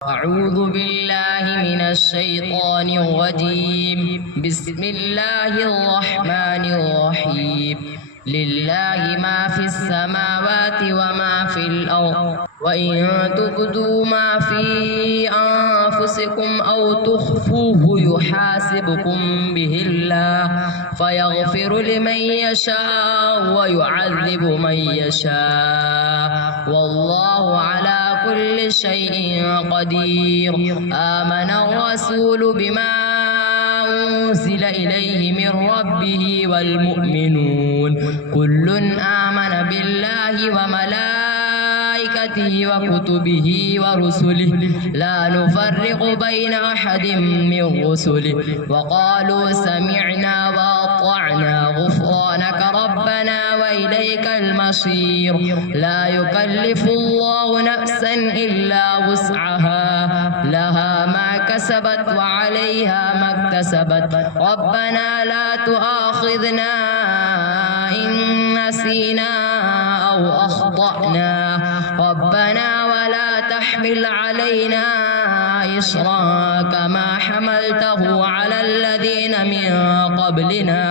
أعوذ بالله من الشيطان الرجيم. بسم الله الرحمن الرحيم. لله ما في السماوات وما في الأرض، وإن تبدوا ما في أنفسكم أو تخفوه يحاسبكم به الله، فيغفر لمن يشاء ويعذب من يشاء، والله على كل شيء قدير. آمن الرسول بما أنزل إليه من ربه والمؤمنون كل آمن بالله وملائكته وكتبه ورسله لا نفرق بين أحد من رسله، وقالوا سمعنا وأطعنا غفرانك ربنا وإليك المصير. لا يكلف الله نفسا إلا وسعها، لها ما كسبت وعليها ما اكتسبت. ربنا لا تؤاخذنا إن نسينا أو أخطأنا، ربنا ولا تحمل علينا إصرا كما حملته على الذين من قبلنا،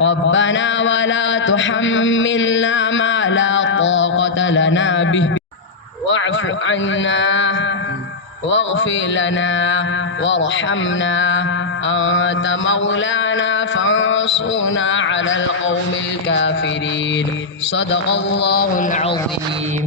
ربنا ولا تحملنا ما لا طاقة لنا به، واعف عنا واغفر لنا وارحمنا، أنت مولانا فانصرنا على القوم الكافرين. صدق الله العظيم.